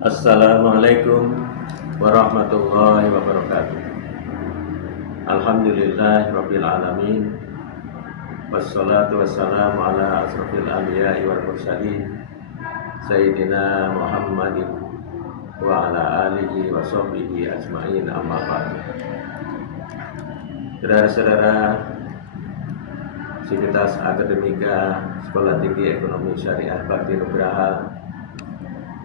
Assalamualaikum warahmatullahi wabarakatuh. Alhamdulillahirabbil alamin. Wassalatu wassalamu ala asrofil anbiya'i wal mursalin Sayyidina Muhammadin wa ala alihi wa sahbihi ajma'in, amma ba'du. Saudara-saudara Sivitas Akademika Sekolah Tinggi Ekonomi Syariah Bakti Nugraha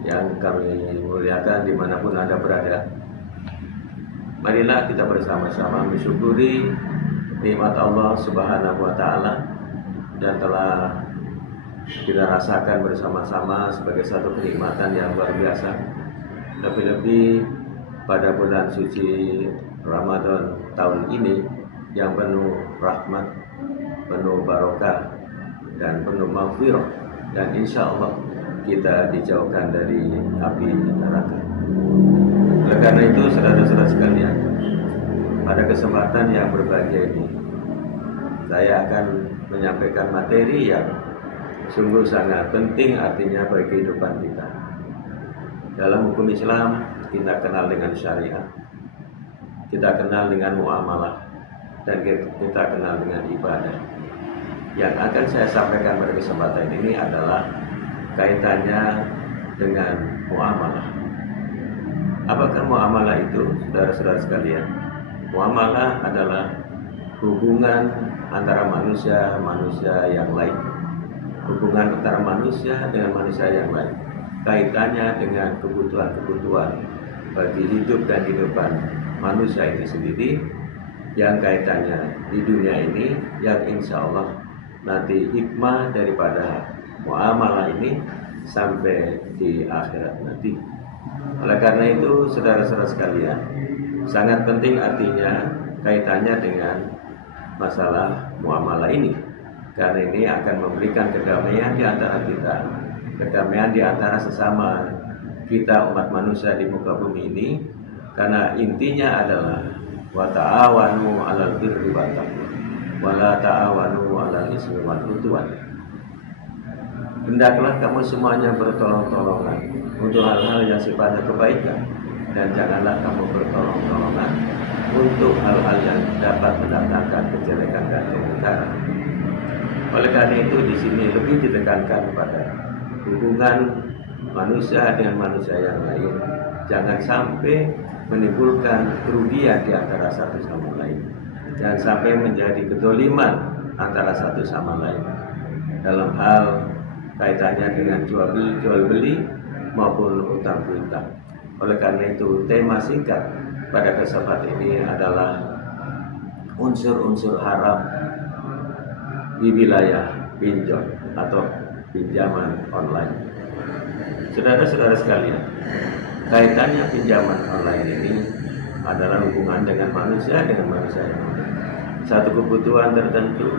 yang kami muliakan dimanapun Anda berada, marilah kita bersama-sama mensyukuri nikmat Allah Subhanahu wa Ta'ala dan telah kita rasakan bersama-sama sebagai satu kenikmatan yang luar biasa. Lebih-lebih pada bulan suci Ramadan tahun ini yang penuh rahmat, penuh barokah, dan penuh maghfirah, dan insya Allah kita dijauhkan dari api neraka. Oleh karena itu, saudara-saudara sekalian, pada kesempatan yang berbahagia ini, saya akan menyampaikan materi yang sungguh sangat penting artinya bagi kehidupan kita. Dalam hukum Islam, kita kenal dengan syariat, kita kenal dengan muamalah, dan kita kenal dengan ibadah. Yang akan saya sampaikan pada kesempatan ini adalah kaitannya dengan muamalah. Apakah muamalah itu, saudara-saudara sekalian? Muamalah adalah hubungan antara manusia yang lain. Hubungan antara manusia dengan manusia yang lain. Kaitannya dengan kebutuhan-kebutuhan bagi hidup dan kehidupan manusia itu sendiri, yang kaitannya di dunia ini, yang insya Allah nanti hikmah daripada muamalah ini sampai di akhirat nanti. Oleh karena itu, saudara-saudara sekalian, sangat penting artinya kaitannya dengan masalah muamalah ini, karena ini akan memberikan kedamaian di antara kita, kedamaian di antara sesama kita umat manusia di muka bumi ini, karena intinya adalah wa ta'awanu 'alal birri wat taqwa wa la ta'awanu 'alal ismi wal 'udwan. Hendaklah kamu semuanya bertolong-tolongan untuk hal-hal yang sifatnya kebaikan, dan janganlah kamu bertolong-tolongan untuk hal-hal yang dapat mendatangkan kejelekan dan kemungkaran. Oleh karena itu, di sini lebih ditekankan pada hubungan manusia dengan manusia yang lain. Jangan sampai menimbulkan kerugian di antara satu sama lain. Jangan sampai menjadi kedoliman antara satu sama lain dalam hal kaitannya dengan jual beli maupun utang piutang. Oleh karena itu, tema singkat pada kesempatan ini adalah unsur-unsur haram di wilayah pinjol atau pinjaman online. Saudara-saudara sekalian, kaitannya pinjaman online ini adalah hubungan dengan manusia yang lain. Satu kebutuhan tertentu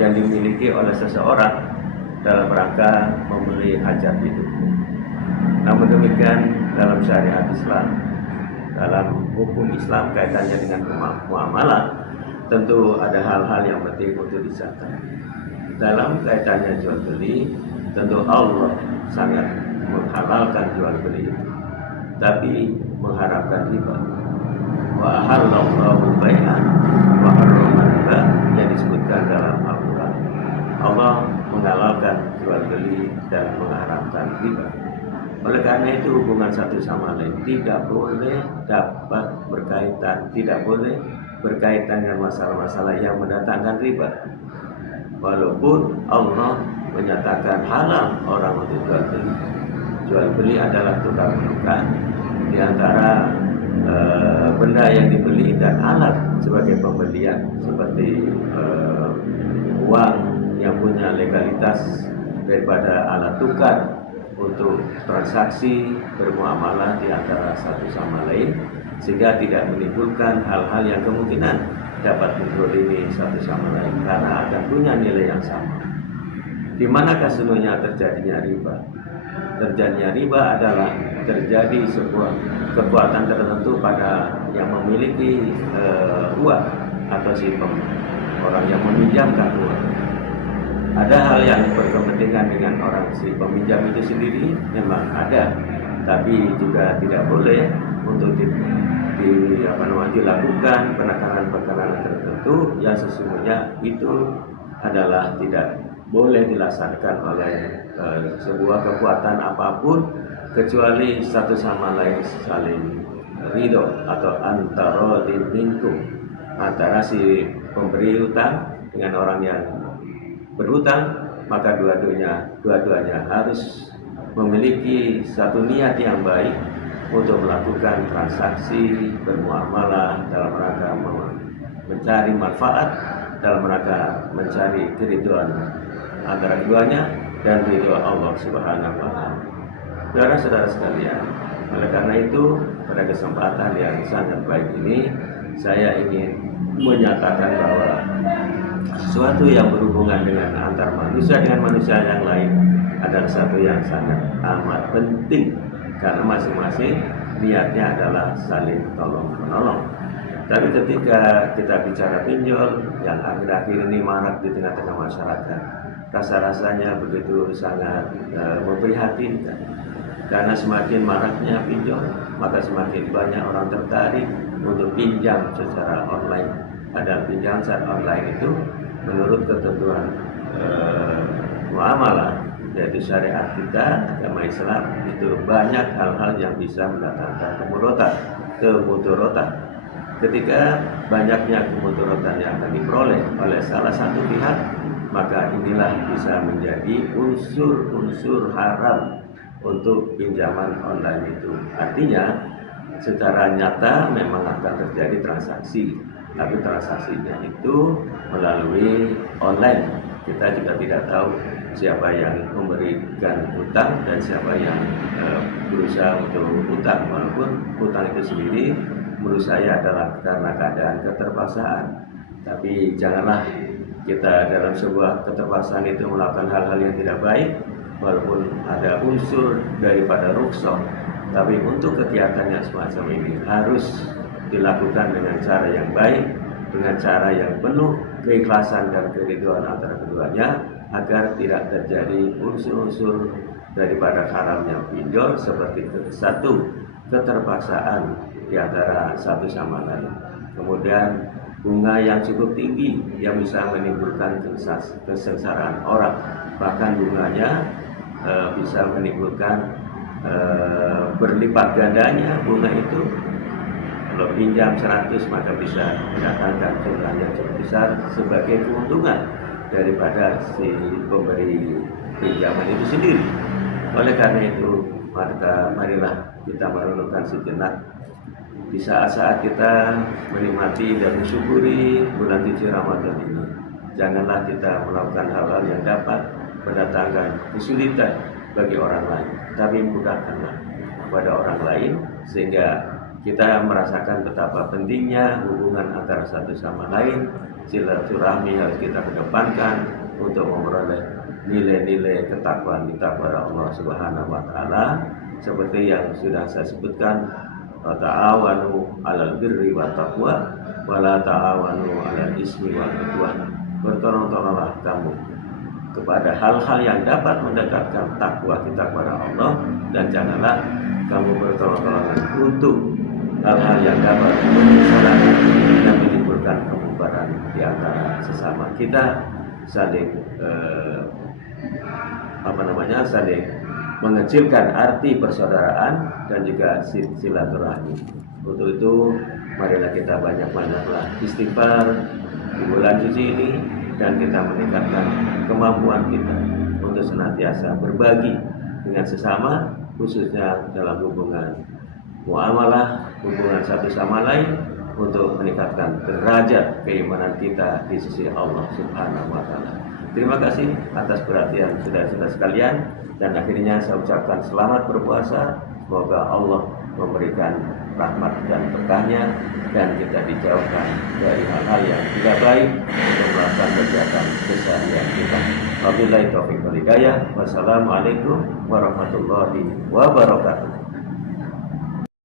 yang dimiliki oleh seseorang dalam rangka memberi hajat hidup. Namun demikian, dalam syariat Islam, dalam hukum Islam kaitannya dengan muamalah, tentu ada hal-hal yang penting untuk dicatat. Dalam kaitannya jual beli, tentu Allah sangat menghalalkan jual beli itu, tapi mengharamkan riba. Wa halallahu bai'an wa harrama riba, yang disebutkan dalam Al-Quran. Allah menghalalkan jual beli dan mengharamkan riba. Oleh karena itu, hubungan satu sama lain tidak boleh dapat berkaitan, tidak boleh berkaitan dengan masalah-masalah yang mendatangkan riba. Walaupun Allah menyatakan halal orang untuk jual beli. Jual beli adalah tukar menukar di antara benda yang dibeli dan alat sebagai pembelian, seperti uang yang punya legalitas daripada alat tukar untuk transaksi bermuamalah di antara satu sama lain, sehingga tidak menimbulkan hal-hal yang kemungkinan dapat menzalimi satu sama lain karena akan punya nilai yang sama. Di manakah sesungguhnya terjadinya riba? Terjadinya riba adalah terjadi sebuah kekuatan tertentu pada yang memiliki uang atau si orang yang meminjamkan uang. Ada hal yang berkepentingan dengan orang si peminjam itu sendiri, memang ada. tapi juga tidak boleh untuk dilakukan penekanan tertentu yang sesungguhnya itu adalah tidak boleh dilaksanakan oleh sebuah kekuatan apapun kecuali satu sama lain saling ridho atau antara minkum, antara si pemberi hutang dengan orang yang berhutang, maka dua-duanya harus memiliki satu niat yang baik untuk melakukan transaksi bermuamalah dalam rangka mencari manfaat, dalam rangka mencari keridhaan antara keduanya dan ridho Allah Subhanahu wa taala. Saudara-saudara sekalian, oleh karena itu pada kesempatan yang sangat baik ini saya ingin menyatakan bahwa sesuatu yang berhubungan dengan antar manusia dengan manusia yang lain adalah satu yang sangat amat penting, karena masing-masing niatnya adalah saling tolong-menolong. Tapi ketika kita bicara pinjol yang akhir-akhir ini marak di tengah-tengah masyarakat, rasa-rasanya begitu sangat memprihatinkan. Karena semakin maraknya pinjol, maka semakin banyak orang tertarik untuk pinjam secara online. Padahal pinjam secara online itu menurut ketentuan muamalah, yaitu syariat kita, agama Islam, itu banyak hal-hal yang bisa mendatangkan kemudorotan. Ketika banyaknya kemudorotan yang akan diperoleh oleh salah satu pihak, maka inilah bisa menjadi unsur-unsur haram untuk pinjaman online itu. Artinya secara nyata memang akan terjadi transaksi, tapi transaksinya itu melalui online. Kita juga tidak tahu siapa yang memberikan hutang dan siapa yang berusaha untuk hutang, walaupun hutang itu sendiri menurut saya adalah karena keadaan keterpaksaan. Tapi janganlah kita dalam sebuah keterpaksaan itu melakukan hal-hal yang tidak baik, walaupun ada unsur daripada rukhsah. Tapi untuk kegiatan yang semacam ini harus dilakukan dengan cara yang baik, dengan cara yang penuh keikhlasan dan keridhaan antara keduanya, agar tidak terjadi unsur-unsur daripada haramnya pinjol seperti satu, keterpaksaan di antara satu sama lain, kemudian bunga yang cukup tinggi yang bisa menimbulkan kesengsaraan orang, bahkan bunganya bisa menimbulkan berlipat gandanya bunga itu. Kalau pinjam 100 maka bisa mendatangkan jumlahnya cukup besar sebagai keuntungan daripada si pemberi pinjaman itu sendiri. Oleh karena itu, maka marilah kita merenungkan sejenak di saat-saat kita menikmati dan mensyukuri bulan suci Ramadan ini. Janganlah kita melakukan hal-hal yang dapat mendatangkan kesulitan bagi orang lain, tapi mudahkanlah kepada orang lain sehingga kita merasakan betapa pentingnya hubungan antara satu sama lain. Silaturahmi harus kita kedepankan untuk memperoleh nilai-nilai ketakwaan kita kepada Allah Subhanahu wa taala, seperti yang sudah saya sebutkan, ta'awanu 'alal birri wat taqwa wa la ta'awanu 'alal ismi wal 'udwan. Bertolong-tolonglah kamu kepada hal-hal yang dapat mendekatkan takwa kita kepada Allah, dan janganlah kamu bertolong-tolongan untuk hal-hal yang dapat menyesalkan dan menimbulkan kebubaran di antara sesama kita, saling saling mengecilkan arti persaudaraan dan juga silaturahmi. Untuk itu marilah kita banyak-banyaklah istighfar di bulan suci ini, dan kita meningkatkan kemampuan kita untuk senantiasa berbagi dengan sesama, khususnya dalam hubungan muamalah, hubungan satu sama lain, untuk meningkatkan derajat keimanan kita di sisi Allah Subhanahu wa taala. Terima kasih atas perhatian saudara-saudara sekalian, dan akhirnya saya ucapkan selamat berpuasa. Semoga Allah memberikan rahmat dan berkahnya, dan kita dijauhkan dari hal-hal yang tidak baik untuk melakukan kegiatan keseharian kita. Wabillahi taufiq wal hidayah. Wassalamualaikum warahmatullahi wabarakatuh.